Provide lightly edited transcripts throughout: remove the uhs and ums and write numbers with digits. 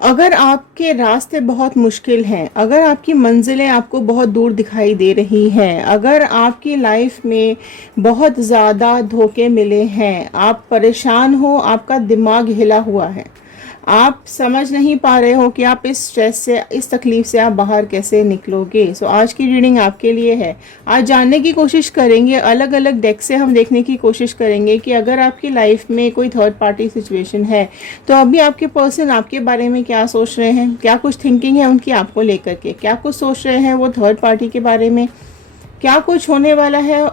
अगर आपके रास्ते बहुत मुश्किल हैं, अगर आपकी मंजिलें आपको बहुत दूर दिखाई दे रही हैं, अगर आपकी लाइफ में बहुत ज़्यादा धोखे मिले हैं, आप परेशान हो, आपका दिमाग हिला हुआ है, आप समझ नहीं पा रहे हो कि आप इस स्ट्रेस से, इस तकलीफ से आप बाहर कैसे निकलोगे। सो आज की रीडिंग आपके लिए है। आज जानने की कोशिश करेंगे, अलग अलग डेक से हम देखने की कोशिश करेंगे कि अगर आपकी लाइफ में कोई थर्ड पार्टी सिचुएशन है तो अभी आपके पर्सन आपके बारे में क्या सोच रहे हैं, क्या कुछ थिंकिंग है उनकी आपको लेकर के, क्या कुछ सोच रहे हैं वो थर्ड पार्टी के बारे में, क्या कुछ होने वाला है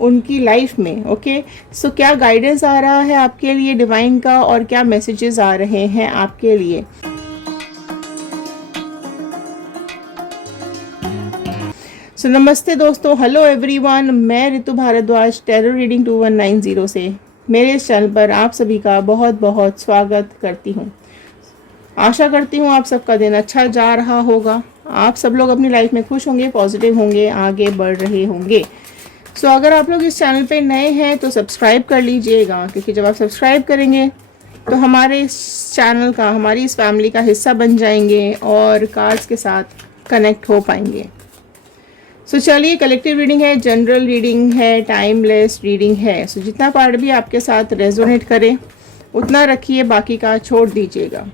उनकी लाइफ में। ओके, सो क्या गाइडेंस आ रहा है आपके लिए डिवाइन का, और क्या मैसेजेस आ रहे हैं आपके लिए। सो नमस्ते दोस्तों, हेलो एवरीवन, मैं ऋतु भारद्वाज टैरो रीडिंग 2190 से मेरे इस चैनल पर आप सभी का बहुत बहुत स्वागत करती हूँ। आशा करती हूँ आप सबका दिन अच्छा जा रहा होगा, आप सब लोग अपनी लाइफ में खुश होंगे, पॉजिटिव होंगे, आगे बढ़ रहे होंगे। सो अगर आप लोग इस चैनल पे नए हैं तो सब्सक्राइब कर लीजिएगा, क्योंकि जब आप सब्सक्राइब करेंगे तो हमारे इस चैनल का, हमारी इस फैमिली का हिस्सा बन जाएंगे और कार्ड्स के साथ कनेक्ट हो पाएंगे। सो चलिए, कलेक्टिव रीडिंग है, जनरल रीडिंग है, टाइमलेस रीडिंग है। सो जितना पार्ट भी आपके साथ रेजोनेट करे उतना रखिए, बाकी का छोड़ दीजिएगा।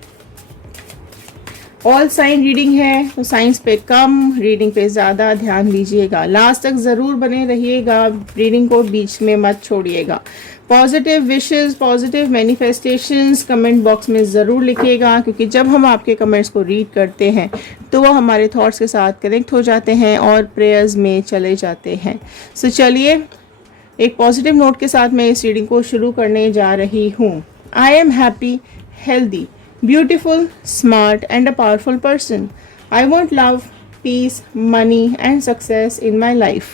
ऑल साइन रीडिंग है तो साइंस पे कम, रीडिंग पे ज़्यादा ध्यान दीजिएगा। लास्ट तक ज़रूर बने रहिएगा, रीडिंग को बीच में मत छोड़िएगा। Positive wishes, positive manifestations comment box में ज़रूर लिखिएगा, क्योंकि जब हम आपके कमेंट्स को रीड करते हैं तो वो हमारे थॉट्स के साथ कनेक्ट हो जाते हैं और प्रेयर्स में चले जाते हैं। सो चलिए, एक पॉजिटिव नोट के साथ मैं इस रीडिंग को शुरू करने जा रही हूँ। I am happy, healthy, beautiful, smart and a powerful person. I want love, peace, money and success in my life.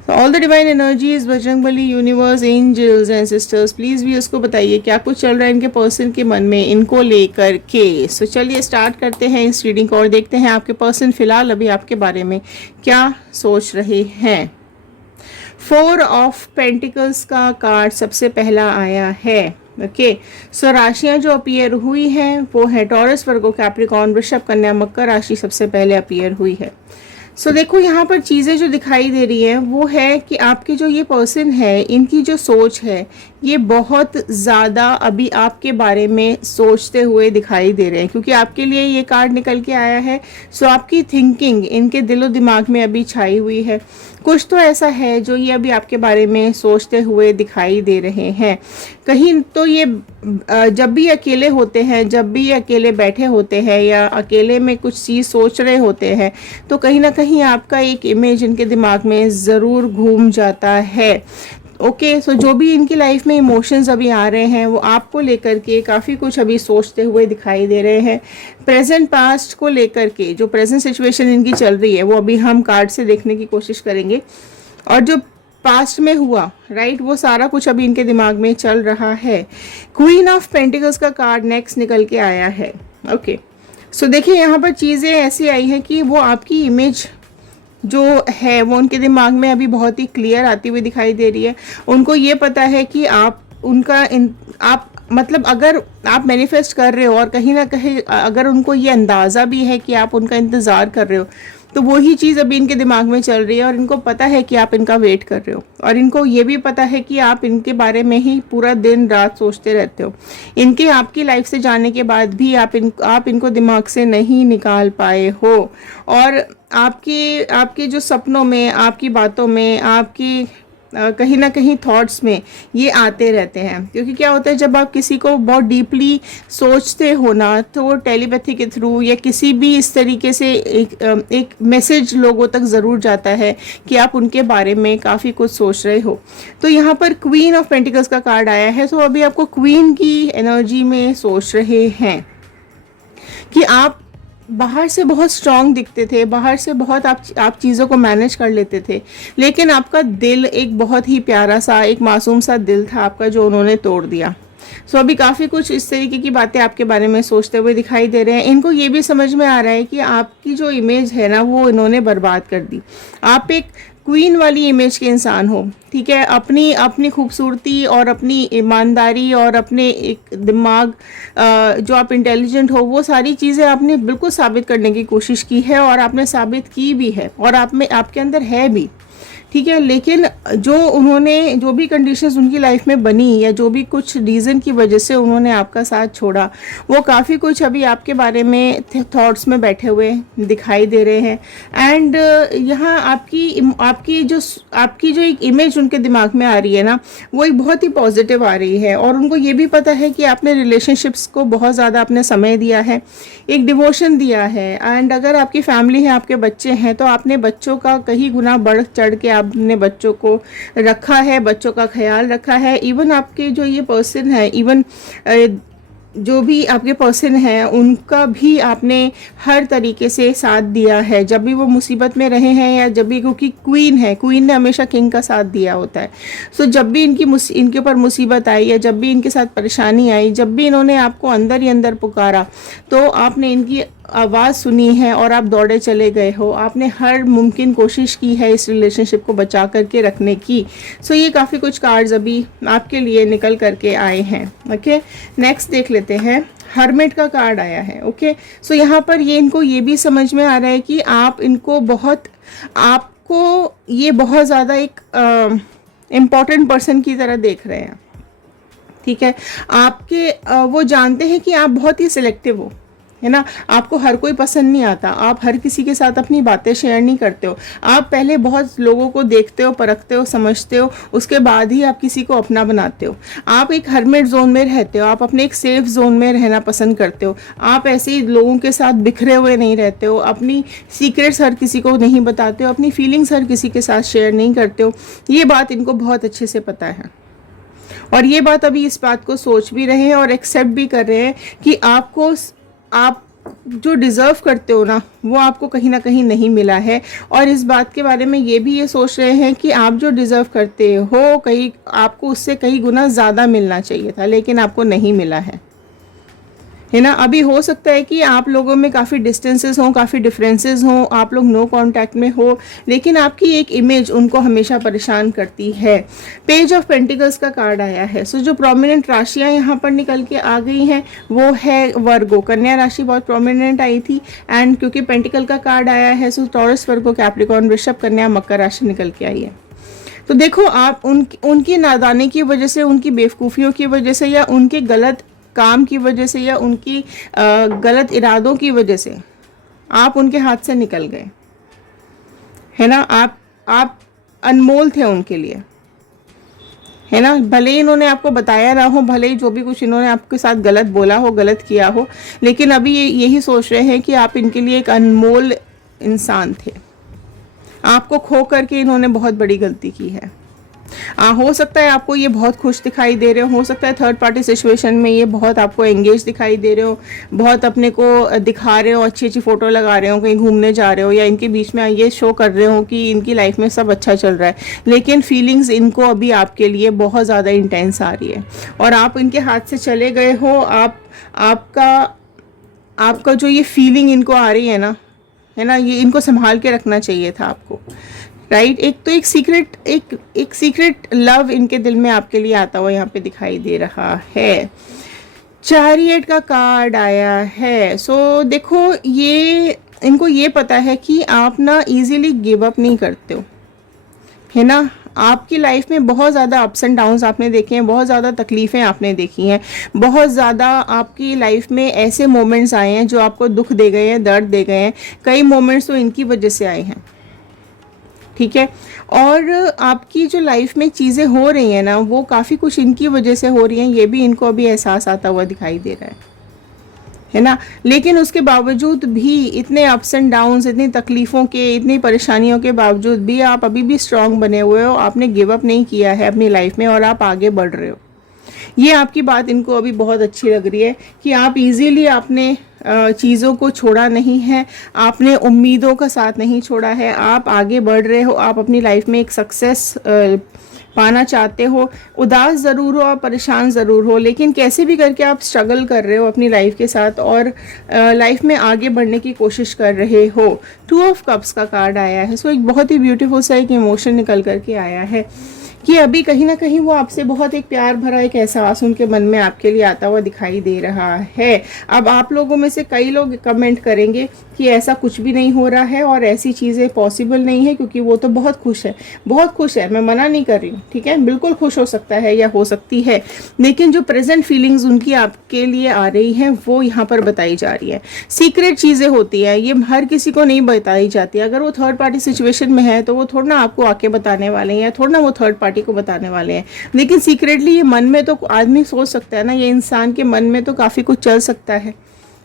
So all the divine energies, Bajrangbali, universe, angels and sisters, please भी उसको बताइए क्या कुछ चल रहा है इनके पर्सन के मन में इनको लेकर के। सो चलिए स्टार्ट करते हैं इस रीडिंग को और देखते हैं आपके पर्सन फिलहाल अभी आपके बारे में क्या सोच रहे हैं। 4 ऑफ पेंटिकल्स का कार्ड सबसे पहला आया है। ओके, सो राशियां जो अपीयर हुई हैं वो है टॉरस, वर्गो, कैप्रिकॉर्न, वृषभ, कन्या, मकर राशि सबसे पहले अपीयर हुई है। सो देखो यहाँ पर चीज़ें जो दिखाई दे रही हैं वो है कि आपके जो ये पर्सन है इनकी जो सोच है ये बहुत ज़्यादा अभी आपके बारे में सोचते हुए दिखाई दे रहे हैं, क्योंकि आपके लिए ये कार्ड निकल के आया है। सो आपकी थिंकिंग इनके दिलो दिमाग में अभी छाई हुई है। कुछ तो ऐसा है जो ये अभी आपके बारे में सोचते हुए दिखाई दे रहे हैं। कहीं तो ये जब भी अकेले होते हैं, जब भी अकेले बैठे होते हैं या अकेले में कुछ चीज़ सोच रहे होते हैं तो कहीं ना कहीं आपका एक इमेज इनके दिमाग में ज़रूर घूम जाता है। ओके, सो जो भी इनकी लाइफ में इमोशंस अभी आ रहे हैं वो आपको लेकर के काफ़ी कुछ अभी सोचते हुए दिखाई दे रहे हैं। प्रेजेंट पास्ट को लेकर के जो प्रेजेंट सिचुएशन इनकी चल रही है वो अभी हम कार्ड से देखने की कोशिश करेंगे, और जो पास्ट में हुआ राइट वो सारा कुछ अभी इनके दिमाग में चल रहा है। क्वीन ऑफ पेंटिकल्स का कार्ड नेक्स्ट निकल के आया है। ओके, सो देखिए यहाँ पर चीज़ें ऐसी आई हैं कि वो आपकी इमेज जो है वो उनके दिमाग में अभी बहुत ही क्लियर आती हुई दिखाई दे रही है। उनको ये पता है कि आप उनका आप मतलब अगर आप मैनिफेस्ट कर रहे हो और कहीं ना कहीं अगर उनको ये अंदाज़ा भी है कि आप उनका इंतज़ार कर रहे हो तो वही चीज़ अभी इनके दिमाग में चल रही है, और इनको पता है कि आप इनका वेट कर रहे हो, और इनको ये भी पता है कि आप इनके बारे में ही पूरा दिन रात सोचते रहते हो। इनके आपकी लाइफ से जाने के बाद भी आप इनको दिमाग से नहीं निकाल पाए हो, और आपके जो सपनों में, आपकी बातों में, आपकी कहीं ना कहीं थॉट्स में ये आते रहते हैं। क्योंकि क्या होता है जब आप किसी को बहुत डीपली सोचते हो ना तो टेलीपैथी के थ्रू या किसी भी इस तरीके से एक मैसेज लोगों तक ज़रूर जाता है कि आप उनके बारे में काफ़ी कुछ सोच रहे हो। तो यहाँ पर क्वीन ऑफ पेंटिकल्स का कार्ड आया है। तो अभी आपको क्वीन की एनर्जी में सोच रहे हैं कि आप बाहर से बहुत स्ट्रांग दिखते थे, बाहर से बहुत आप चीज़ों को मैनेज कर लेते थे, लेकिन आपका दिल एक बहुत ही प्यारा सा, एक मासूम सा दिल था आपका जो उन्होंने तोड़ दिया। सो अभी काफ़ी कुछ इस तरीके की बातें आपके बारे में सोचते हुए दिखाई दे रहे हैं। इनको ये भी समझ में आ रहा है कि आपकी जो इमेज है ना वो इन्होंने बर्बाद कर दी। आप एक क्वीन वाली इमेज के इंसान हो, ठीक है, अपनी अपनी खूबसूरती और अपनी ईमानदारी और अपने एक दिमाग, जो आप इंटेलिजेंट हो, वो सारी चीज़ें आपने बिल्कुल साबित करने की कोशिश की है और आपने साबित की भी है और आप में आपके अंदर है भी, ठीक है। लेकिन जो उन्होंने जो भी कंडीशंस उनकी लाइफ में बनी या जो भी कुछ रीज़न की वजह से उन्होंने आपका साथ छोड़ा, वो काफ़ी कुछ अभी आपके बारे में थॉट्स में बैठे हुए दिखाई दे रहे हैं। एंड यहाँ आपकी जो एक इमेज उनके दिमाग में आ रही है ना, वो एक बहुत ही पॉजिटिव आ रही है और उनको ये भी पता है कि आपने रिलेशनशिप्स को बहुत ज़्यादा अपने समय दिया है, एक डिवोशन दिया है। एंड अगर आपकी फैमिली है, आपके बच्चे हैं, तो आपने बच्चों का कहीं गुना बढ़ चढ़ के आपने बच्चों को रखा है, बच्चों का ख्याल रखा है। इवन आपके जो ये पर्सन है, इवन जो भी आपके पर्सन हैं, उनका भी आपने हर तरीके से साथ दिया है जब भी वो मुसीबत में रहे हैं या जब भी, क्योंकि क्वीन है, क्वीन ने हमेशा किंग का साथ दिया होता है। सो जब भी इनके ऊपर मुसीबत आई या जब भी इनके साथ परेशानी आई, जब भी इन्होंने आपको अंदर ही अंदर पुकारा, तो आपने इनकी आवाज़ सुनी है और आप दौड़े चले गए हो। आपने हर मुमकिन कोशिश की है इस रिलेशनशिप को बचा करके रखने की। सो ये काफ़ी कुछ कार्ड्स अभी आपके लिए निकल करके आए हैं। ओके, नेक्स्ट देख लेते हैं। हर्मिट का कार्ड आया है। ओके, सो यहाँ पर ये इनको ये भी समझ में आ रहा है कि आप इनको आपको ये बहुत ज़्यादा एक इम्पॉर्टेंट पर्सन की तरह देख रहे हैं, ठीक है। वो जानते हैं कि आप बहुत ही सिलेक्टिव हो, है ना, आपको हर कोई पसंद नहीं आता, आप हर किसी के साथ अपनी बातें शेयर नहीं करते हो, आप पहले बहुत लोगों को देखते हो, परखते हो, समझते हो, उसके बाद ही आप किसी को अपना बनाते हो। आप एक हर्मिट जोन में रहते हो, आप अपने एक सेफ जोन में रहना पसंद करते हो। आप ऐसे ही लोगों के साथ बिखरे हुए नहीं रहते हो, अपनी सीक्रेट्स हर किसी को नहीं बताते हो, अपनी फीलिंग्स हर किसी के साथ शेयर नहीं करते हो। ये बात इनको बहुत अच्छे से पता है और ये बात अभी इस बात को सोच भी रहे हैं और एक्सेप्ट भी कर रहे हैं कि आप जो डिज़र्व करते हो ना, वो आपको कहीं ना कहीं नहीं मिला है। और इस बात के बारे में ये भी ये सोच रहे हैं कि आप जो डिज़र्व करते हो, कहीं आपको उससे कई गुना ज़्यादा मिलना चाहिए था, लेकिन आपको नहीं मिला है ना। अभी हो सकता है कि आप लोगों में काफ़ी डिस्टेंसेस हों, काफ़ी डिफरेंसेस हों, आप लोग नो कांटेक्ट में हो, लेकिन आपकी एक इमेज उनको हमेशा परेशान करती है। पेज ऑफ पेंटिकल्स का कार्ड आया है। सो जो प्रोमिनेंट राशियां यहाँ पर निकल के आ गई हैं वो है वर्गो, कन्या राशि बहुत प्रोमिनेंट आई थी। एंड क्योंकि पेंटिकल का कार्ड आया है, सो टॉरस, वर्गो, कैप्रिकॉर्न, वृषभ, कन्या, मकर राशि निकल के आई है। तो देखो, आप उनकी नादानी की वजह से, उनकी बेवकूफ़ियों की वजह से या उनके गलत काम की वजह से या उनकी गलत इरादों की वजह से आप उनके हाथ से निकल गए, है ना। आप अनमोल थे उनके लिए, है ना। भले ही इन्होंने आपको बताया ना हो, भले ही जो भी कुछ इन्होंने आपके साथ गलत बोला हो, गलत किया हो, लेकिन अभी यही सोच रहे हैं कि आप इनके लिए एक अनमोल इंसान थे। आपको खो करके इन्होंने बहुत बड़ी गलती की है। हो सकता है आपको ये बहुत खुश दिखाई दे रहे हो सकता है थर्ड पार्टी सिचुएशन में ये बहुत आपको एंगेज दिखाई दे रहे हो, बहुत अपने को दिखा रहे हो, अच्छी अच्छी फ़ोटो लगा रहे हो, कहीं घूमने जा रहे हो, या इनके बीच में ये शो कर रहे हो कि इनकी लाइफ में सब अच्छा चल रहा है, लेकिन फीलिंग्स इनको अभी आपके लिए बहुत ज़्यादा इंटेंस आ रही है और आप इनके हाथ से चले गए हो। आपका जो ये फीलिंग इनको आ रही है ना, ये इनको संभाल के रखना चाहिए था आपको, राइट। एक तो एक सीक्रेट लव इनके दिल में आपके लिए आता हुआ यहाँ पे दिखाई दे रहा है। चैरियट का कार्ड आया है। सो देखो, इनको ये पता है कि आप ना इजीली गिव अप नहीं करते हो, है ना। आपकी लाइफ में बहुत ज़्यादा अप्स एंड डाउन्स आपने देखे हैं, बहुत ज़्यादा तकलीफ़ें आपने देखी हैं, बहुत ज़्यादा आपकी लाइफ में ऐसे मोमेंट्स आए हैं जो आपको दुख दे गए हैं, दर्द दे गए हैं। कई मोमेंट्स तो इनकी वजह से आए हैं, ठीक है। और आपकी जो लाइफ में चीज़ें हो रही हैं ना, वो काफ़ी कुछ इनकी वजह से हो रही हैं, ये भी इनको अभी एहसास आता हुआ दिखाई दे रहा है ना। लेकिन उसके बावजूद भी, इतने अप्स एंड डाउन्स, इतनी तकलीफ़ों के, इतनी परेशानियों के बावजूद भी आप अभी भी स्ट्रांग बने हुए हो। आपने गिव अप नहीं किया है अपनी लाइफ में और आप आगे बढ़ रहे हो। ये आपकी बात इनको अभी बहुत अच्छी लग रही है कि आप इजीली आपने चीज़ों को छोड़ा नहीं है, आपने उम्मीदों का साथ नहीं छोड़ा है, आप आगे बढ़ रहे हो, आप अपनी लाइफ में एक सक्सेस पाना चाहते हो, उदास ज़रूर हो और परेशान ज़रूर हो, लेकिन कैसे भी करके आप स्ट्रगल कर रहे हो अपनी लाइफ के साथ और लाइफ में आगे बढ़ने की कोशिश कर रहे हो। 2 ऑफ कप्स का कार्ड आया है। सो एक बहुत ही ब्यूटीफुल सा एक इमोशन निकल करके आया है कि अभी कहीं ना कहीं वो आपसे बहुत एक प्यार भरा एक एहसास उनके मन में आपके लिए आता हुआ दिखाई दे रहा है। अब आप लोगों में से कई लोग कमेंट करेंगे कि ऐसा कुछ भी नहीं हो रहा है और ऐसी चीज़ें पॉसिबल नहीं है, क्योंकि वो तो बहुत खुश है, बहुत खुश है, मैं मना नहीं कर रही हूँ, ठीक है, बिल्कुल खुश हो सकता है या हो सकती है, लेकिन जो प्रेजेंट फीलिंग्स उनकी आपके लिए आ रही हैं वो यहाँ पर बताई जा रही है। सीक्रेट चीज़ें होती है, ये हर किसी को नहीं बताई जाती। अगर वो थर्ड पार्टी सिचुएशन में है तो वो थोड़ा ना आपको आके बताने वाले हैं, थोड़ा ना वो थर्ड पार्टी को बताने वाले हैं, लेकिन सीक्रेटली ये मन में तो आदमी सोच सकता है ना, ये इंसान के मन में तो काफ़ी कुछ चल सकता है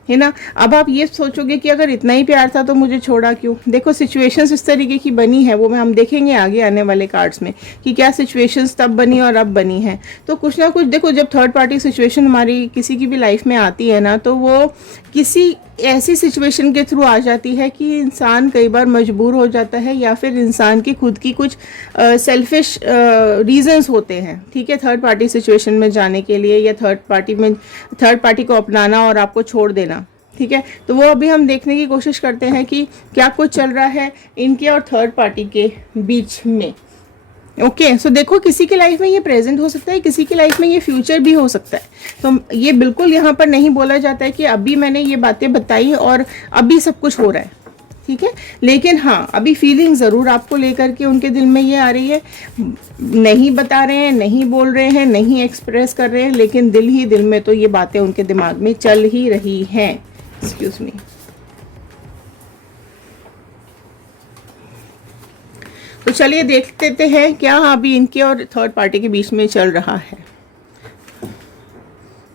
ना। अब आप ये सोचोगे कि अगर इतना ही प्यार था तो मुझे छोड़ा क्यों। देखो सिचुएशंस इस तरीके की बनी है, वो हम देखेंगे आगे आने वाले कार्ड्स में कि क्या सिचुएशंस तब बनी और अब बनी है। तो कुछ ना कुछ देखो, जब थर्ड पार्टी सिचुएशन हमारी किसी की भी लाइफ में आती है ना, तो वो किसी ऐसी सिचुएशन के थ्रू आ जाती है कि इंसान कई बार मजबूर हो जाता है, या फिर इंसान की खुद की कुछ सेल्फिश रीजंस होते हैं, ठीक है, थर्ड पार्टी सिचुएशन में जाने के लिए या थर्ड पार्टी को अपनाना और आपको छोड़ देना, ठीक है। तो वो अभी हम देखने की कोशिश करते हैं कि क्या कुछ चल रहा है इनके और थर्ड पार्टी के बीच में। ओके, सो देखो किसी की लाइफ में ये प्रेजेंट हो सकता है, किसी की लाइफ में ये फ्यूचर भी हो सकता है। तो ये बिल्कुल यहाँ पर नहीं बोला जाता है कि अभी मैंने ये बातें बताई और अभी सब कुछ हो रहा है, ठीक है, लेकिन हाँ अभी फीलिंग ज़रूर आपको लेकर के उनके दिल में ये आ रही है। नहीं बता रहे हैं, नहीं बोल रहे हैं, नहीं एक्सप्रेस कर रहे हैं, लेकिन दिल ही दिल में तो ये बातें उनके दिमाग में चल ही रही हैं। Excuse me. तो चलिए देख लेते हैं क्या अभी इनके और थर्ड पार्टी के बीच में चल रहा है।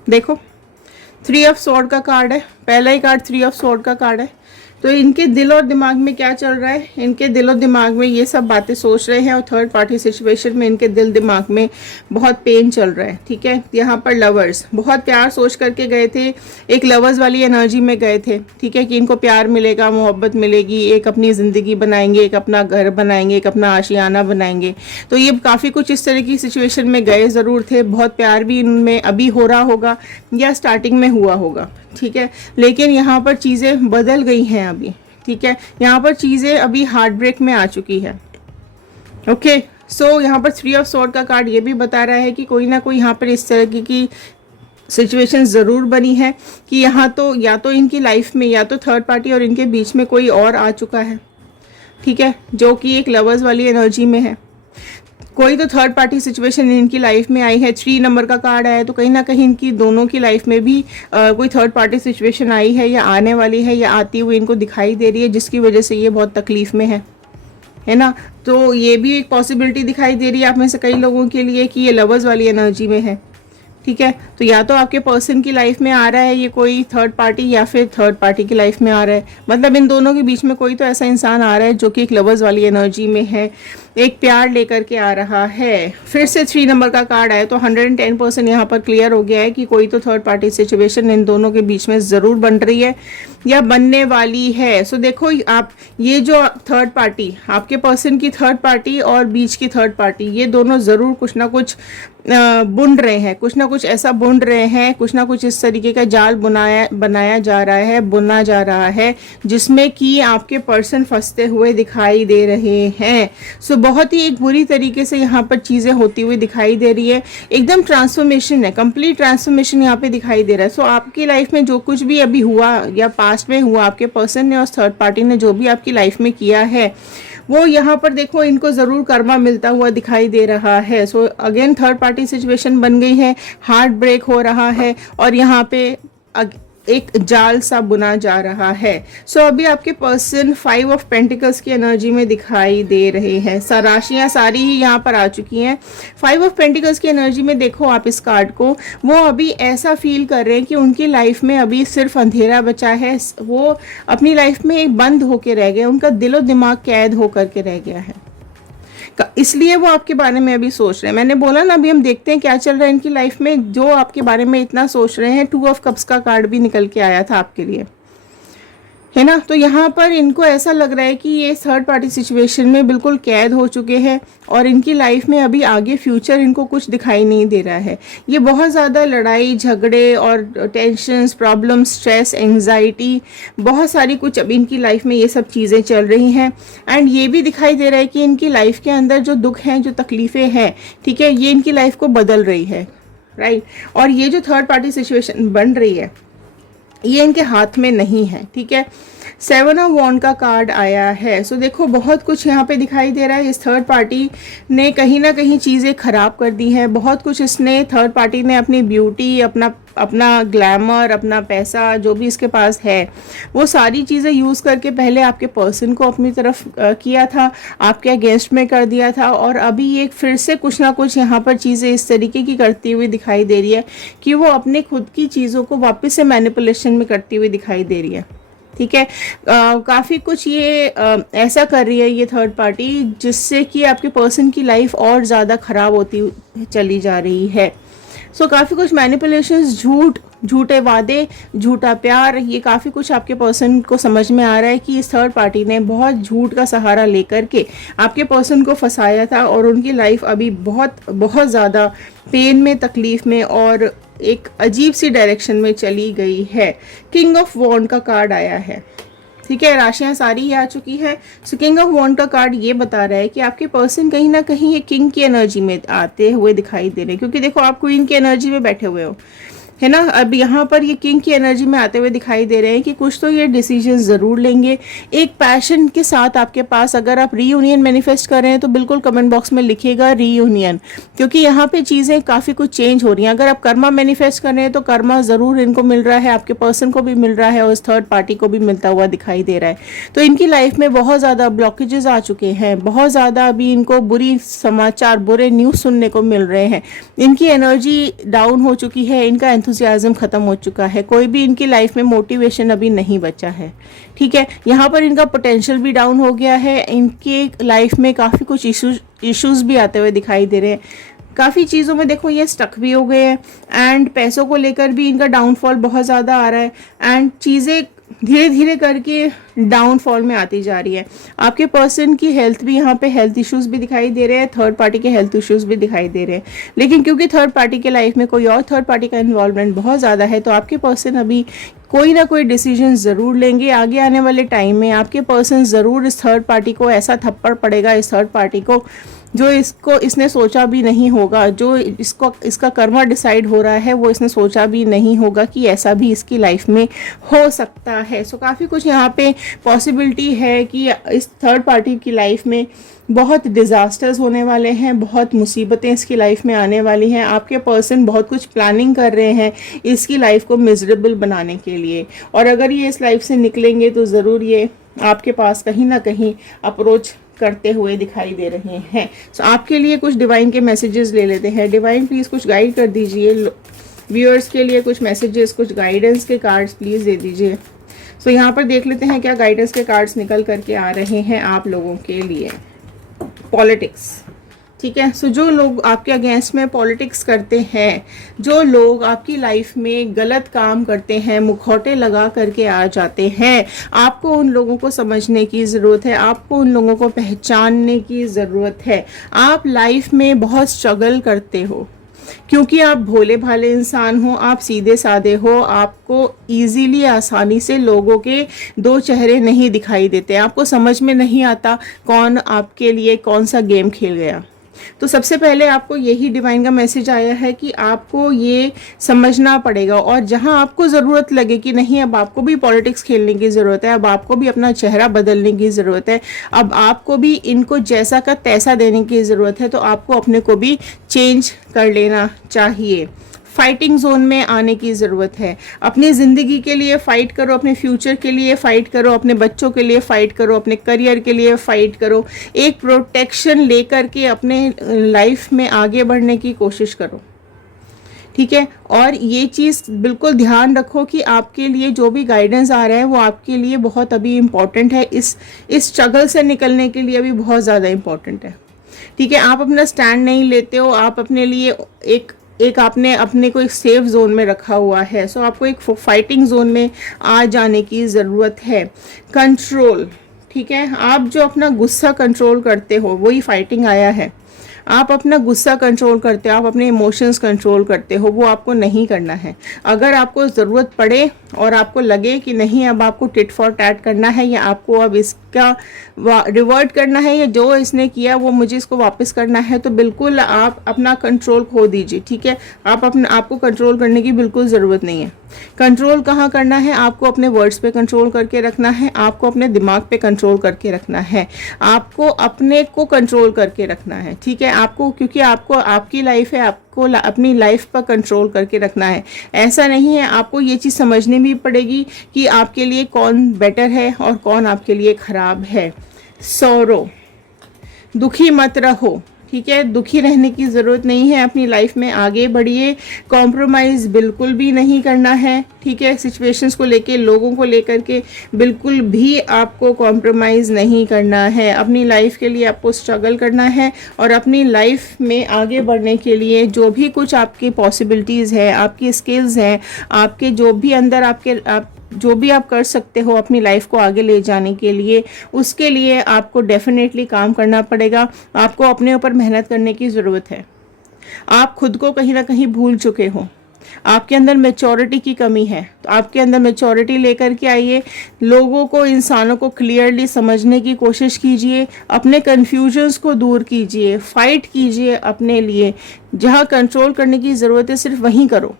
देखो 3 ऑफ स्वॉर्ड का कार्ड है, पहला ही कार्ड 3 ऑफ स्वॉर्ड का कार्ड है। तो इनके दिल और दिमाग में क्या चल रहा है, इनके दिल और दिमाग में ये सब बातें सोच रहे हैं और थर्ड पार्टी सिचुएशन में इनके दिल दिमाग में बहुत पेन चल रहा है, ठीक है। यहाँ पर लवर्स बहुत प्यार सोच करके गए थे, एक लवर्स वाली एनर्जी में गए थे, ठीक है, कि इनको प्यार मिलेगा, मोहब्बत मिलेगी, एक अपनी ज़िंदगी बनाएंगे, एक अपना घर बनाएंगे, एक अपना आशियाना बनाएंगे। तो ये काफ़ी कुछ इस तरह की सिचुएशन में गए ज़रूर थे, बहुत प्यार भी इनमें अभी हो रहा होगा या स्टार्टिंग में हुआ होगा, ठीक है, लेकिन यहाँ पर चीज़ें बदल गई हैं अभी, ठीक है, यहाँ पर चीज़ें अभी हार्ट ब्रेक में आ चुकी है। ओके, सो यहाँ पर 3 ऑफ स्वॉर्ड का कार्ड ये भी बता रहा है कि कोई ना कोई यहाँ पर इस तरह की सिचुएशन ज़रूर बनी है कि यहाँ तो या तो इनकी लाइफ में या तो थर्ड पार्टी और इनके बीच में कोई और आ चुका है, ठीक है, जो कि एक लवर्स वाली एनर्जी में है। कोई तो थर्ड पार्टी सिचुएशन इनकी लाइफ में आई है। 3 नंबर का कार्ड आया, तो कहीं ना कहीं इनकी दोनों की लाइफ में भी कोई थर्ड पार्टी सिचुएशन आई है या आने वाली है या आती हुई इनको दिखाई दे रही है, जिसकी वजह से ये बहुत तकलीफ में है ना। तो ये भी एक पॉसिबिलिटी दिखाई दे रही है आप में से कई लोगों के लिए कि ये लवर्स वाली एनर्जी में है, ठीक है। तो या तो आपके पर्सन की लाइफ में आ रहा है ये कोई थर्ड पार्टी या फिर थर्ड पार्टी की लाइफ में आ रहा है, मतलब इन दोनों के बीच में कोई तो ऐसा इंसान आ रहा है जो कि एक लवर्स वाली एनर्जी में है, एक प्यार लेकर के आ रहा है। फिर से 3 नंबर का कार्ड आया, तो 110% यहाँ पर क्लियर हो गया है कि कोई तो थर्ड पार्टी सिचुएशन इन दोनों के बीच में ज़रूर बन रही है या बनने वाली है। सो देखो आप ये जो थर्ड पार्टी, आपके पर्सन की थर्ड पार्टी और बीच की थर्ड पार्टी, ये दोनों ज़रूर कुछ ना कुछ बुन रहे हैं, कुछ ना कुछ ऐसा बुन रहे हैं, कुछ ना कुछ इस तरीके का जाल बनाया जा रहा है, बुना जा रहा है, जिसमें कि आपके पर्सन फंसते हुए दिखाई दे रहे हैं। सो बहुत ही एक बुरी तरीके से यहाँ पर चीज़ें होती हुई दिखाई दे रही है, एकदम ट्रांसफॉर्मेशन है, कंप्लीट ट्रांसफॉर्मेशन यहाँ पे दिखाई दे रहा है। सो आपकी लाइफ में जो कुछ भी अभी हुआ या पास्ट में हुआ, आपके पर्सन ने और थर्ड पार्टी ने जो भी आपकी लाइफ में किया है, वो यहाँ पर देखो इनको ज़रूर कर्मा मिलता हुआ दिखाई दे रहा है। So again third party situation बन गई है, हार्ट ब्रेक हो रहा है और यहाँ पे एक जाल सा बुना जा रहा है। सो अभी आपके पर्सन 5 ऑफ पेंटिकल्स की एनर्जी में दिखाई दे रहे हैं, राशियाँ सारी ही यहाँ पर आ चुकी हैं। 5 ऑफ पेंटिकल्स की एनर्जी में देखो आप इस कार्ड को, वो अभी ऐसा फील कर रहे हैं कि उनकी लाइफ में अभी सिर्फ अंधेरा बचा है, वो अपनी लाइफ में एक बंद होके रह गए, उनका दिलो दिमाग कैद होकर के रह गया है, इसलिए वो आपके बारे में अभी सोच रहे हैं। मैंने बोला ना, अभी हम देखते हैं क्या चल रहा है इनकी लाइफ में, जो आपके बारे में इतना सोच रहे हैं। 2 ऑफ कप्स का कार्ड भी निकल के आया था आपके लिए। है ना। तो यहाँ पर इनको ऐसा लग रहा है कि ये थर्ड पार्टी सिचुएशन में बिल्कुल कैद हो चुके हैं और इनकी लाइफ में अभी आगे फ्यूचर इनको कुछ दिखाई नहीं दे रहा है। ये बहुत ज़्यादा लड़ाई झगड़े और टेंशन्स, प्रॉब्लम, स्ट्रेस, एंजाइटी, बहुत सारी कुछ अभी इनकी लाइफ में ये सब चीज़ें चल रही हैं। एंड ये भी दिखाई दे रहा है कि इनकी लाइफ के अंदर जो दुख हैं, जो तकलीफ़ें हैं, ठीक है, ये इनकी लाइफ को बदल रही है, राइट। और ये जो थर्ड पार्टी सिचुएशन बन रही है ये इनके हाथ में नहीं है, ठीक है। 7 ऑफ वॉन्ड का कार्ड आया है। सो देखो बहुत कुछ यहाँ पे दिखाई दे रहा है। इस थर्ड पार्टी ने कहीं ना कहीं चीज़ें ख़राब कर दी हैं। बहुत कुछ इसने, थर्ड पार्टी ने अपनी ब्यूटी, अपना ग्लैमर, अपना पैसा, जो भी इसके पास है, वो सारी चीज़ें यूज़ करके पहले आपके पर्सन को अपनी तरफ किया था, आपके अगेंस्ट में कर दिया था। और अभी ये फिर से कुछ ना कुछ यहाँ पर चीज़ें इस तरीके की करती हुई दिखाई दे रही है कि वो अपने खुद की चीज़ों को वापस से मैनिपुलेशन में करती हुई दिखाई दे रही है, ठीक है। काफ़ी कुछ ये ऐसा कर रही है ये थर्ड पार्टी जिससे कि आपके पर्सन की लाइफ और ज़्यादा ख़राब होती चली जा रही है। सो काफ़ी कुछ मैनिपुलेशंस, झूठे वादे, झूठा प्यार, ये काफ़ी कुछ आपके पर्सन को समझ में आ रहा है कि इस थर्ड पार्टी ने बहुत झूठ का सहारा लेकर के आपके पर्सन को फंसाया था और उनकी लाइफ अभी बहुत बहुत ज़्यादा पेन में, तकलीफ़ में और एक अजीब सी डायरेक्शन में चली गई है। किंग ऑफ वॉन्ड का कार्ड आया है, ठीक है। राशियां सारी ही आ चुकी है। सो किंग ऑफ वॉन्ड का कार्ड ये बता रहा है कि आपके पर्सन कहीं ना कहीं ये किंग की एनर्जी में आते हुए दिखाई दे रहे हैं, क्योंकि देखो आप क्वीन की एनर्जी में बैठे हुए हो, है ना। अब यहाँ पर ये किंग की एनर्जी में आते हुए दिखाई दे रहे हैं कि कुछ तो ये डिसीजन ज़रूर लेंगे एक पैशन के साथ आपके पास। अगर आप रीयूनियन मैनिफेस्ट कर रहे हैं तो बिल्कुल कमेंट बॉक्स में लिखिएगा रीयूनियन, क्योंकि यहाँ पे चीज़ें काफ़ी कुछ चेंज हो रही हैं। अगर आप कर्मा मैनिफेस्ट कर रहे हैं तो कर्मा ज़रूर इनको मिल रहा है, आपके पर्सन को भी मिल रहा है और इस थर्ड पार्टी को भी मिलता हुआ दिखाई दे रहा है। तो इनकी लाइफ में बहुत ज़्यादा ब्लॉकेजेस आ चुके हैं, बहुत ज़्यादा अभी इनको बुरी समाचार, बुरे न्यूज़ सुनने को मिल रहे हैं। इनकी एनर्जी डाउन हो चुकी है, इनका एंथुसियाज्म खत्म हो चुका है, कोई भी इनकी लाइफ में मोटिवेशन अभी नहीं बचा है, ठीक है। यहाँ पर इनका पोटेंशियल भी डाउन हो गया है। इनके लाइफ में काफ़ी कुछ इश्यूज भी आते हुए दिखाई दे रहे हैं। काफ़ी चीज़ों में देखो ये स्टक भी हो गए हैं एंड पैसों को लेकर भी इनका डाउनफॉल बहुत ज़्यादा आ रहा है एंड चीज़ें धीरे धीरे करके डाउनफॉल में आती जा रही है। आपके पर्सन की हेल्थ भी, यहाँ पे हेल्थ इश्यूज भी दिखाई दे रहे हैं, थर्ड पार्टी के हेल्थ इश्यूज भी दिखाई दे रहे हैं। लेकिन क्योंकि थर्ड पार्टी के लाइफ में कोई और थर्ड पार्टी का इन्वॉल्वमेंट बहुत ज़्यादा है तो आपके पर्सन अभी कोई ना कोई डिसीजन ज़रूर लेंगे। आगे आने वाले टाइम में आपके पर्सन ज़रूर इस थर्ड पार्टी को ऐसा थप्पड़ पड़ेगा, इस थर्ड पार्टी को, जो इसने सोचा भी नहीं होगा, जो इसका कर्मा डिसाइड हो रहा है वो इसने सोचा भी नहीं होगा कि ऐसा भी इसकी लाइफ में हो सकता है। सो काफ़ी कुछ यहाँ पे पॉसिबिलिटी है कि इस थर्ड पार्टी की लाइफ में बहुत डिज़ास्टर्स होने वाले हैं, बहुत मुसीबतें इसकी लाइफ में आने वाली हैं। आपके पर्सन बहुत कुछ प्लानिंग कर रहे हैं इसकी लाइफ को मिजरेबल बनाने के लिए, और अगर ये इस लाइफ से निकलेंगे तो ज़रूर ये आपके पास कहीं ना कहीं अप्रोच करते हुए दिखाई दे रहे हैं। सो आपके लिए कुछ डिवाइन के मैसेजेस ले लेते हैं। डिवाइन प्लीज़ कुछ गाइड कर दीजिए व्यूअर्स के लिए, कुछ मैसेजेस, कुछ गाइडेंस के कार्ड्स प्लीज़ दे दीजिए। सो यहाँ पर देख लेते हैं क्या गाइडेंस के कार्ड्स निकल करके आ रहे हैं आप लोगों के लिए। पॉलिटिक्स, ठीक है। सो जो लोग आपके अगेंस्ट में पॉलिटिक्स करते हैं, जो लोग आपकी लाइफ में गलत काम करते हैं, मुखौटे लगा करके आ जाते हैं, आपको उन लोगों को समझने की ज़रूरत है, आपको उन लोगों को पहचानने की ज़रूरत है। आप लाइफ में बहुत स्ट्रगल करते हो क्योंकि आप भोले भाले इंसान हो, आप सीधे साधे हो, आपको इजीली, आसानी से लोगों के दो चेहरे नहीं दिखाई देते, आपको समझ में नहीं आता कौन आपके लिए कौन सा गेम खेल गया। तो सबसे पहले आपको यही डिवाइन का मैसेज आया है कि आपको ये समझना पड़ेगा, और जहां आपको ज़रूरत लगे कि नहीं अब आपको भी पॉलिटिक्स खेलने की ज़रूरत है, अब आपको भी अपना चेहरा बदलने की ज़रूरत है, अब आपको भी इनको जैसा का तैसा देने की ज़रूरत है, तो आपको अपने को भी चेंज कर लेना चाहिए। फाइटिंग जोन में आने की ज़रूरत है। अपनी ज़िंदगी के लिए फ़ाइट करो, अपने फ्यूचर के लिए फ़ाइट करो, अपने बच्चों के लिए फ़ाइट करो, अपने करियर के लिए फ़ाइट करो। एक प्रोटेक्शन लेकर के अपने लाइफ में आगे बढ़ने की कोशिश करो, ठीक है। और ये चीज़ बिल्कुल ध्यान रखो कि आपके लिए जो भी गाइडेंस आ रहा है वो आपके लिए बहुत अभी इम्पॉर्टेंट है, इस स्ट्रगल से निकलने के लिए अभी बहुत ज़्यादा इम्पॉर्टेंट है, ठीक है। आप अपना स्टैंड नहीं लेते हो, आप अपने लिए एक एक आपने अपने को एक सेफ जोन में रखा हुआ है, सो आपको एक फाइटिंग जोन में आ जाने की ज़रूरत है। कंट्रोल, ठीक है, आप जो अपना गुस्सा कंट्रोल करते हो वही फाइटिंग आया है। आप अपना गुस्सा कंट्रोल करते हो, आप अपने इमोशंस कंट्रोल करते हो, वो आपको नहीं करना है। अगर आपको ज़रूरत पड़े और आपको लगे कि नहीं अब आपको टिट फॉर टैट करना है, या आपको अब इसका रिवर्ट करना है, या जो इसने किया वो मुझे इसको वापस करना है, तो बिल्कुल आप अपना कंट्रोल खो दीजिए, ठीक है। आपको कंट्रोल करने की बिल्कुल ज़रूरत नहीं है। कंट्रोल कहाँ करना है? आपको अपने वर्ड्स पे कंट्रोल करके रखना है, आपको अपने दिमाग पे कंट्रोल करके रखना है, आपको अपने को कंट्रोल करके रखना है, ठीक है। आपको, क्योंकि आपको आपकी लाइफ है, आपको अपनी लाइफ पर कंट्रोल करके रखना है। ऐसा नहीं है, आपको ये चीज़ समझनी भी पड़ेगी कि आपके लिए कौन बेटर है और कौन आपके लिए ख़राब है। सौरो, दुखी मत रहो, ठीक है, दुखी रहने की ज़रूरत नहीं है। अपनी लाइफ में आगे बढ़िए, कॉम्प्रोमाइज़ बिल्कुल भी नहीं करना है, ठीक है। सिचुएशंस को लेके, लोगों को लेकर के बिल्कुल भी आपको कॉम्प्रोमाइज़ नहीं करना है। अपनी लाइफ के लिए आपको स्ट्रगल करना है, और अपनी लाइफ में आगे बढ़ने के लिए जो भी कुछ आपकी पॉसिबिलिटीज़ है, आपकी स्किल्स हैं, आपके जो भी अंदर जो भी आप कर सकते हो अपनी लाइफ को आगे ले जाने के लिए, उसके लिए आपको डेफिनेटली काम करना पड़ेगा। आपको अपने ऊपर मेहनत करने की ज़रूरत है। आप खुद को कहीं ना कहीं भूल चुके हो, आपके अंदर मैच्योरिटी की कमी है, तो आपके अंदर मैच्योरिटी लेकर के आइए। लोगों को, इंसानों को क्लियरली समझने की कोशिश कीजिए, अपने कन्फ्यूजन्स को दूर कीजिए, फाइट कीजिए अपने लिए। जहाँ कंट्रोल करने की ज़रूरत है सिर्फ वहीं करो,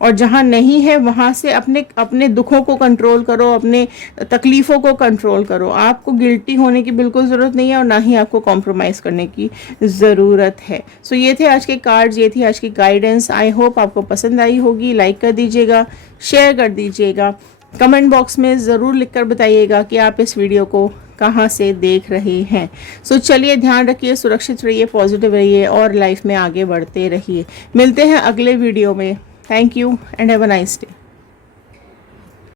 और जहाँ नहीं है वहाँ से अपने दुखों को कंट्रोल करो, अपने तकलीफ़ों को कंट्रोल करो। आपको गिल्टी होने की बिल्कुल ज़रूरत नहीं है, और ना ही आपको कॉम्प्रोमाइज़ करने की ज़रूरत है। सो ये थे आज के कार्ड्स, ये थी आज की गाइडेंस। आई होप आपको पसंद आई होगी। लाइक कर दीजिएगा, शेयर कर दीजिएगा, कमेंट बॉक्स में ज़रूर लिख कर बताइएगा कि आप इस वीडियो को कहाँ से देख रहे हैं। सो चलिए, ध्यान रखिए, सुरक्षित रहिए, पॉजिटिव रहिए, और लाइफ में आगे बढ़ते रहिए। मिलते हैं अगले वीडियो में। Thank you and have a nice day.